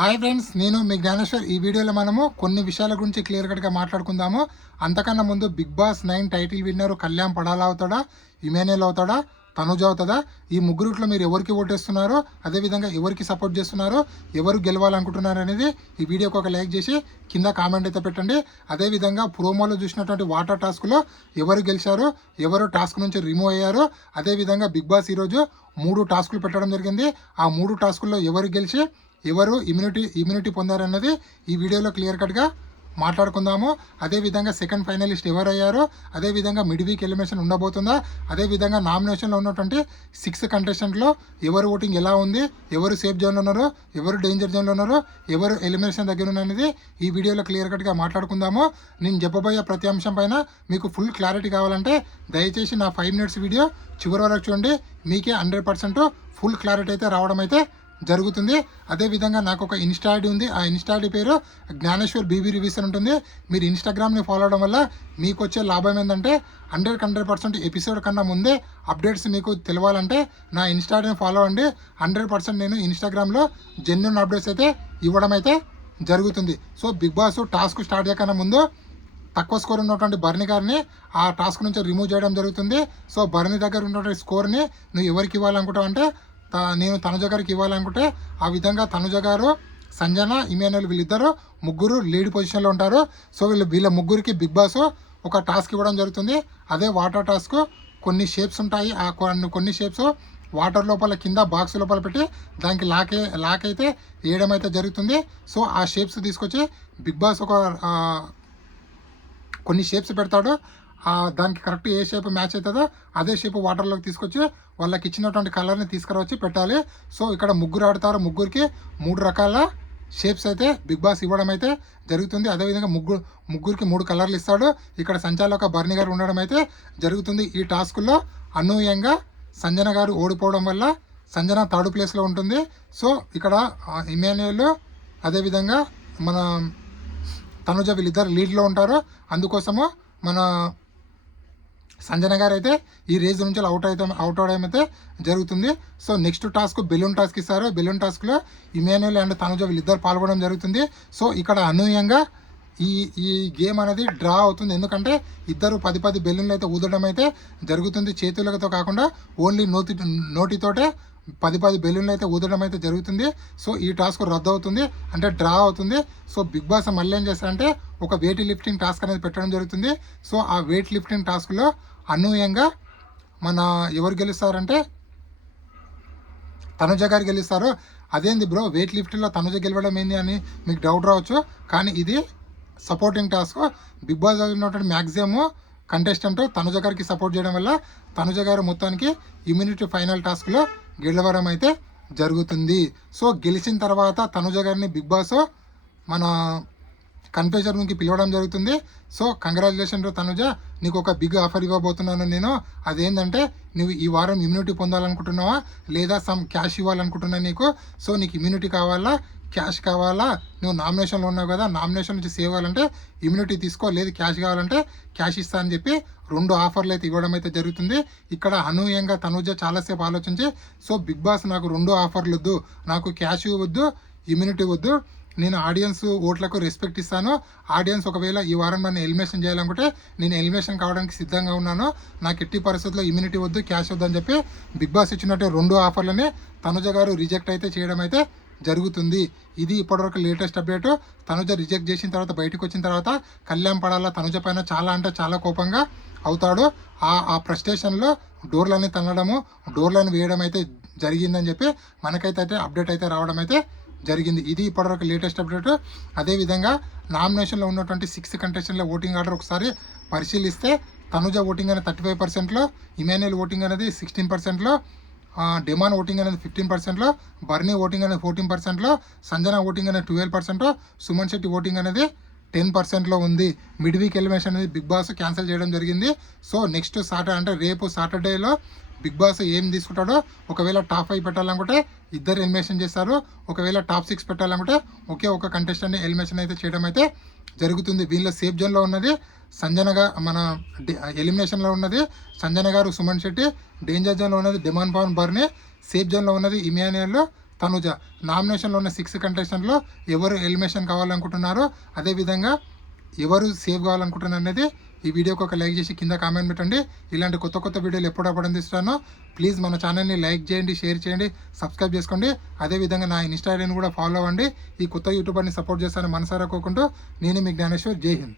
Hi friends, నేను మీ జ్ఞానేశ్వర్. ఈ వీడియోలో మనము కొన్ని విషయాల గురించి క్లియర్ కట్గా మాట్లాడుకుందాము. అంతకన్నా ముందు Bigg Boss 9 title winner Kalyan పడాలా అవుతాడా, ఇమాన్యుయల్ అవుతాడా, తనుజ అవుతుందా? ఈ ముగ్గురుట్లో మీరు ఎవరికి ఓటేస్తున్నారో, అదేవిధంగా ఎవరికి సపోర్ట్ చేస్తున్నారో, ఎవరు గెలవాలనుకుంటున్నారు అనేది ఈ వీడియోకి ఒక లైక్ చేసి కింద కామెంట్ అయితే పెట్టండి. అదేవిధంగా ప్రోమోలో చూసినటువంటి వాటర్ టాస్క్లో ఎవరు గెలిచారో, ఎవరు టాస్క్ నుంచి రిమూవ్ అయ్యారో, అదేవిధంగా బిగ్ బాస్ ఈరోజు 3 టాస్కులు పెట్టడం జరిగింది. ఆ 3 టాస్కుల్లో ఎవరు గెలిచి ఎవరు ఇమ్యూనిటీ పొందారన్నది ఈ వీడియోలో క్లియర్ కట్గా మాట్లాడుకుందాము. అదేవిధంగా సెకండ్ ఫైనలిస్ట్ ఎవరు అయ్యారో, అదేవిధంగా మిడ్ వీక్ ఎలిమినేషన్ ఉండబోతుందా, అదేవిధంగా నామినేషన్లో ఉన్నటువంటి 6 కంటెస్టెంట్లో ఎవరు ఓటింగ్ ఎలా ఉంది, ఎవరు సేఫ్ జోన్లో ఉన్నారో, ఎవరు డేంజర్ జోన్లో ఉన్నారో, ఎవరు ఎలిమినేషన్ దగ్గర ఉన్నది ఈ వీడియోలో క్లియర్ కట్గా మాట్లాడుకుందాము. నేను చెప్పబోయే ప్రతి అంశం పైన మీకు ఫుల్ క్లారిటీ కావాలంటే దయచేసి నా 5 మినిట్స్ వీడియో చివరి వరకు చూడండి. మీకే 100% ఫుల్ క్లారిటీ అయితే రావడం అయితే జరుగుతుంది. అదేవిధంగా నాకు ఒక ఇన్స్టా ఐడి ఉంది. ఆ ఇన్స్టా ఐడి పేరు జ్ఞానేశ్వర్ బీబీ రివ్యూస్ అని ఉంటుంది. మీరు ఇన్స్టాగ్రామ్ని ఫాలో అవడం వల్ల మీకు వచ్చే లాభం ఏంటంటే 100% ఎపిసోడ్ కన్నా ముందే అప్డేట్స్ మీకు తెలియాలంటే నా ఇన్స్టా ఐడిని ఫాలో అవ్వండి. 100% నేను ఇన్స్టాగ్రామ్లో జెన్యూన్ అప్డేట్స్ అయితే ఇవ్వడం అయితే జరుగుతుంది. So Bigg Boss task start చేయకన్నా ముందు తక్కువ స్కోర్ ఉన్నటువంటి బర్ని గారిని ఆ టాస్క్ నుంచి రిమూవ్ చేయడం జరుగుతుంది. సో బర్ని దగ్గర ఉన్నటువంటి స్కోర్ని నువ్వు ఎవరికి ఇవ్వాలనుకుంటావు అంటే నేను తనుజ గారికి ఇవ్వాలనుకుంటే ఆ విధంగా తనుజ గారు, సంజన, ఇమాన్యుయల్ వీళ్ళిద్దరు ముగ్గురు లీడ్ పొజిషన్లో ఉంటారు. సో వీళ్ళ ముగ్గురికి బిగ్ బాస్ ఒక టాస్క్ ఇవ్వడం జరుగుతుంది. అదే వాటర్ టాస్క్. కొన్ని షేప్స్ ఉంటాయి. ఆ కొన్ని షేప్స్ వాటర్ లోపల కింద బాక్స్ లోపల పెట్టి దానికి లాక్ అయితే వేయడం అయితే జరుగుతుంది. సో ఆ షేప్స్ తీసుకొచ్చి బిగ్ బాస్ ఒక కొన్ని షేప్స్ పెడతాడు. దానికి కరెక్ట్ ఏ షేప్ మ్యాచ్ అవుతుందో అదే షేప్ వాటర్లోకి తీసుకొచ్చి వాళ్ళకి ఇచ్చినటువంటి కలర్ని తీసుకురవచ్చి పెట్టాలి. సో ఇక్కడ ముగ్గురు ఆడతారు. ముగ్గురికి 3 రకాల షేప్స్ అయితే బిగ్ బాస్ ఇవ్వడం అయితే జరుగుతుంది. అదేవిధంగా ముగ్గురికి 3 కలర్లు ఇస్తాడు. ఇక్కడ సంచాలక బర్ని గారు ఉండడం అయితే జరుగుతుంది. ఈ టాస్కుల్లో అనూహ్యంగా సంజన గారు ఓడిపోవడం వల్ల సంజన 3rd ప్లేస్లో ఉంటుంది. సో ఇక్కడ ఇమాన్యుయల్ అదేవిధంగా మన తనుజ వీళ్ళిద్దరు లీడ్లో ఉంటారు. అందుకోసము మన సంజన గారు అయితే ఈ రేజ్ నుంచి అవుట్ అవడం అయితే జరుగుతుంది. So next task balloon task ఇస్తారు. బెలూన్ టాస్క్లో ఇమాన్యుయల్ అండ్ తనుజ వీళ్ళిద్దరు పాల్గొనడం జరుగుతుంది. సో ఇక్కడ అనూహ్యంగా ఈ గేమ్ అనేది డ్రా అవుతుంది. ఎందుకంటే ఇద్దరు 10 బెలూన్లు అయితే ఊదడం అయితే జరుగుతుంది. చేతులతో కాకుండా ఓన్లీ నోటితోటే 10 బెలూన్లు అయితే ఊదడం అయితే జరుగుతుంది. సో ఈ టాస్క్ రద్దు అవుతుంది, అంటే డ్రా అవుతుంది. సో బిగ్ బాస్ మళ్ళీ ఏం చేస్తారంటే ఒక వెయిట్ లిఫ్టింగ్ టాస్క్ అనేది పెట్టడం జరుగుతుంది. సో ఆ వెయిట్ లిఫ్టింగ్ టాస్క్లో అనూహ్యంగా మన ఎవరు గెలుస్తారంటే తనుజ గారు గెలుస్తారు. అదేంది బ్రో వెయిట్ లిఫ్ట్లో తనుజ గెలవడం ఏంది అని మీకు డౌట్ రావచ్చు. కానీ ఇది సపోర్టింగ్ టాస్క్. బిగ్ బాస్ ఉన్నటువంటి మ్యాక్సిమం కంటెస్టెంట్ తనుజ గారికి సపోర్ట్ చేయడం వల్ల తనుజ గారు మొత్తానికి ఇమ్యూనిటీ ఫైనల్ టాస్క్లో గెలవడం అయితే జరుగుతుంది. సో గెలిచిన తర్వాత తనుజ గారిని బిగ్ బాస్ మన కన్ఫెషన్ రూమ్కి పిలవడం జరుగుతుంది. సో కంగ్రాచులేషన్ తనుజ, నీకు ఒక బిగ్ ఆఫర్ ఇవ్వబోతున్నాను నేను. అదేంటంటే నువ్వు ఈ వారం ఇమ్యూనిటీ పొందాలనుకుంటున్నావా, లేదా సమ్ క్యాష్ ఇవ్వాలనుకుంటున్నా నీకు. సో నీకు ఇమ్యూనిటీ కావాలా, క్యాష్ కావాలా? నువ్వు నామినేషన్లో ఉన్నావు కదా, నామినేషన్ నుంచి సేవ్ అవ్వాలంటే ఇమ్యూనిటీ తీసుకో, లేదు క్యాష్ కావాలంటే క్యాష్ ఇస్తా అని చెప్పి 2 ఆఫర్లు అయితే ఇవ్వడం అయితే జరుగుతుంది. ఇక్కడ అనూహ్యంగా తనుజ చాలాసేపు ఆలోచించి, సో బిగ్ బాస్ నాకు 2 ఆఫర్లు వద్దు, నాకు క్యాష్ వద్దు, ఇమ్యూనిటీ వద్దు, నేను ఆడియన్స్ ఓట్లకు రెస్పెక్ట్ ఇస్తాను. ఆడియన్స్ ఒకవేళ ఈ వారం నన్ను ఎలిమినేషన్ చేయాలనుకుంటే నేను ఎలిమినేషన్ కావడానికి సిద్ధంగా ఉన్నాను. నాకు ఎట్టి పరిస్థితుల్లో ఇమ్యూనిటీ వద్దు, క్యాష్ వద్దు అని చెప్పి బిగ్ బాస్ ఇచ్చినట్టు 2 ఆఫర్లని తనుజ గారు రిజెక్ట్ అయితే చేయడం అయితే జరుగుతుంది. ఇది ఇప్పటివరకు లేటెస్ట్ అప్డేట్. తనుజ రిజెక్ట్ చేసిన తర్వాత బయటకు వచ్చిన తర్వాత కళ్యాణ్ పడాల తనుజ పైన చాలా అంటే చాలా కోపంగా అవుతాడు. ఆ ఫ్రస్ట్రేషన్లో డోర్లన్నీ తన్నడము, డోర్లను వేయడం అయితే జరిగిందని చెప్పి మనకైతే అప్డేట్ అయితే రావడం అయితే జరిగింది. ఇది ఇప్పటివరకు లేటెస్ట్ అప్డేట్. అదేవిధంగా నామినేషన్లో ఉన్నటువంటి 6 కంటెస్టెంట్ల ఓటింగ్ ఆర్డర్ ఒకసారి పరిశీలిస్తే తనుజ ఓటింగ్ అనేది 35%లో, ఇమాన్యుయల్ ఓటింగ్ అనేది 16%లో, డిమాన్ ఓటింగ్ అనేది 15%లో, బర్నీ ఓటింగ్ అనేది 14%లో, సంజన ఓటింగ్ అనేది 12%, సుమన్ శెట్టి ఓటింగ్ అనేది 10%లో ఉంది. మిడ్ వీక్ ఎలిమినేషన్ అనేది బిగ్ బాస్ క్యాన్సిల్ చేయడం జరిగింది. సో నెక్స్ట్ సాటర్డే అంటే రేపు సాటర్డేలో బిగ్ బాస్ ఏం తీసుకుంటాడో, ఒకవేళ టాప్ 5 పెట్టాలనుకుంటే ఇద్దరు ఎలిమినేషన్ చేస్తారు, ఒకవేళ టాప్ 6 పెట్టాలనుకుంటే ఒకే ఒక కంటెస్టెంట్ని ఎలిమినేషన్ అయితే చేయడం అయితే జరుగుతుంది. వీళ్ళ సేఫ్ జోన్లో ఉన్నది సంజనగా మన ఎలిమినేషన్లో ఉన్నది సంజన గారు, సుమన్ శెట్టి. డేంజర్ జోన్లో ఉన్నది డిమాన్ పవన్ బర్ని. సేఫ్ జోన్లో ఉన్నది ఇమాన్యుయల్, తనుజ. నామినేషన్లో ఉన్న 6 కంటెస్టెంట్లో ఎవరు ఎలిమినేషన్ కావాలనుకుంటున్నారో, అదేవిధంగా ఎవరు సేవ్ కావాలనుకుంటున్నారు అనేది ఈ వీడియోకి ఒక లైక్ చేసి కింద కామెంట్ పెట్టండి. ఇలాంటి కొత్త వీడియోలు ఎప్పుడప్పుడు అందిస్తానో ప్లీజ్ మన ఛానల్ని లైక్ చేయండి, షేర్ చేయండి, సబ్స్క్రైబ్ చేసుకోండి. అదేవిధంగా నా ఇన్స్టా ఐడిని కూడా ఫాలో అవ్వండి. ఈ కొత్త యూట్యూబర్ని సపోర్ట్ చేస్తానని మనసారా కోరుకుంటూ నేను మీ జ్ఞానేశ్వర్. జై హింద్.